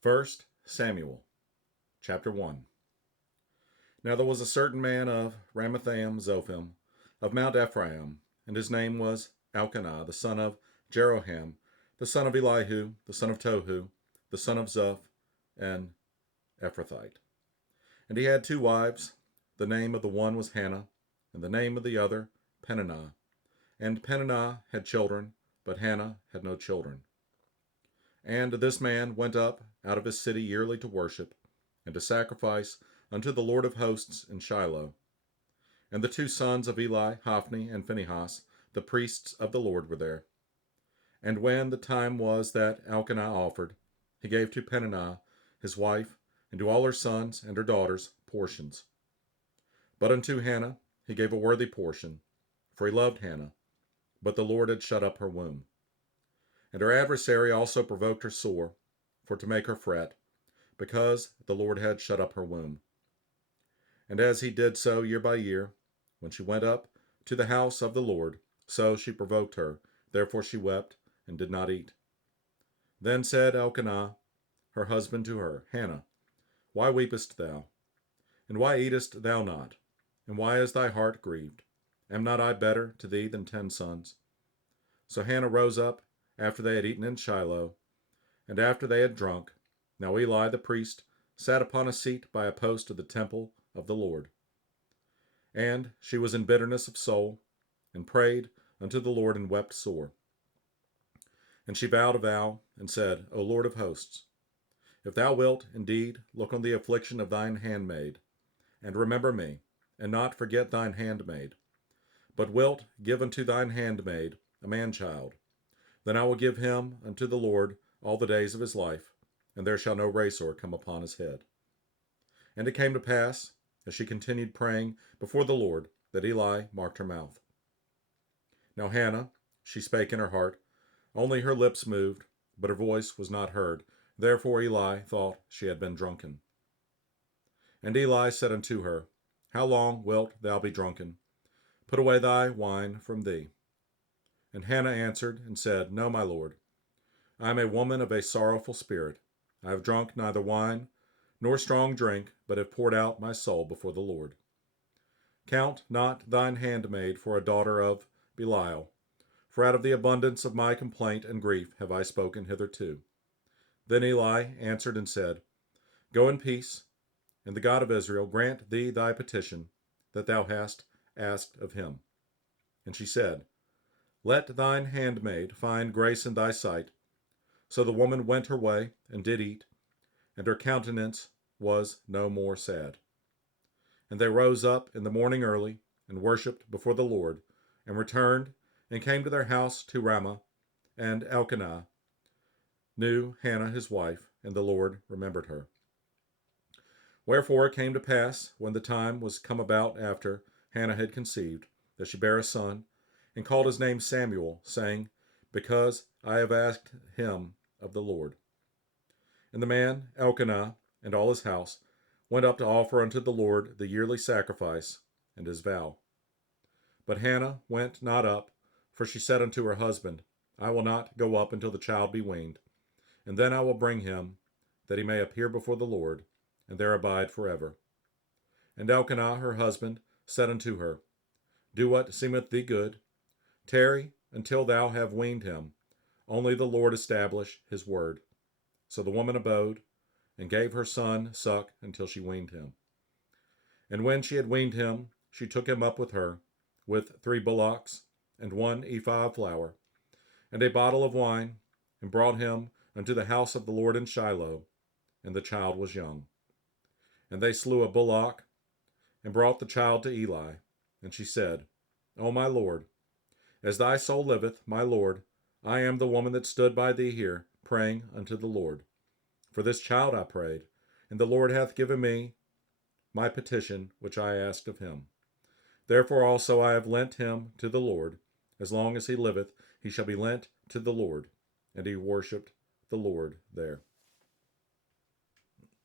First Samuel, chapter 1. Now there was a certain man of Ramathaim Zophim, of Mount Ephraim, and his name was Elkanah, the son of Jeroham, the son of Elihu, the son of Tohu, the son of Zoph, and Ephrathite. And he had two wives. The name of the one was Hannah, and the name of the other Peninnah. And Peninnah had children, but Hannah had no children. And this man went up out of his city yearly to worship, and to sacrifice unto the Lord of hosts in Shiloh. And the two sons of Eli, Hophni and Phinehas, the priests of the Lord, were there. And when the time was that Elkanah offered, he gave to Peninnah his wife, and to all her sons and her daughters portions. But unto Hannah he gave a worthy portion, for he loved Hannah, but the Lord had shut up her womb. And her adversary also provoked her sore, for to make her fret, because the Lord had shut up her womb. And as he did so year by year, when she went up to the house of the Lord, so she provoked her. Therefore she wept, and did not eat. Then said Elkanah, her husband, to her, Hannah, why weepest thou? And why eatest thou not? And why is thy heart grieved? Am not I better to thee than 10 sons? So Hannah rose up after they had eaten in Shiloh, and after they had drunk. Now Eli the priest sat upon a seat by a post of the temple of the Lord. And she was in bitterness of soul, and prayed unto the Lord, and wept sore. And she vowed a vow, and said, O Lord of hosts, if thou wilt indeed look on the affliction of thine handmaid, and remember me, and not forget thine handmaid, but wilt give unto thine handmaid a man-child, then I will give him unto the Lord all the days of his life, and there shall no razor come upon his head. And it came to pass, as she continued praying before the Lord, that Eli marked her mouth. Now Hannah, she spake in her heart, only her lips moved, but her voice was not heard. Therefore Eli thought she had been drunken. And Eli said unto her, How long wilt thou be drunken? Put away thy wine from thee. And Hannah answered and said, No, my lord, I am a woman of a sorrowful spirit. I have drunk neither wine nor strong drink, but have poured out my soul before the Lord. Count not thine handmaid for a daughter of Belial, for out of the abundance of my complaint and grief have I spoken hitherto. Then Eli answered and said, Go in peace, and the God of Israel grant thee thy petition that thou hast asked of him. And she said, Let thine handmaid find grace in thy sight. So the woman went her way, and did eat, and her countenance was no more sad. And they rose up in the morning early, and worshipped before the Lord, and returned, and came to their house to Ramah. And Elkanah knew Hannah his wife, and the Lord remembered her. Wherefore it came to pass, when the time was come about after Hannah had conceived, that she bare a son, and called his name Samuel, saying, Because I have asked him of the Lord. And the man Elkanah and all his house went up to offer unto the Lord the yearly sacrifice and his vow. But Hannah went not up, for she said unto her husband, I will not go up until the child be weaned, and then I will bring him, that he may appear before the Lord, and there abide forever. And Elkanah her husband said unto her, Do what seemeth thee good. Tarry until thou have weaned him. Only the Lord establish his word. So the woman abode, and gave her son suck until she weaned him. And when she had weaned him, she took him up with her, with 3 bullocks, and 1 ephah of flour, and a bottle of wine, and brought him unto the house of the Lord in Shiloh, and the child was young. And they slew a bullock, and brought the child to Eli. And she said, O my Lord, as thy soul liveth, my Lord, I am the woman that stood by thee here, praying unto the Lord. For this child I prayed, and the Lord hath given me my petition which I asked of him. Therefore also I have lent him to the Lord. As long as he liveth, he shall be lent to the Lord. And he worshipped the Lord there.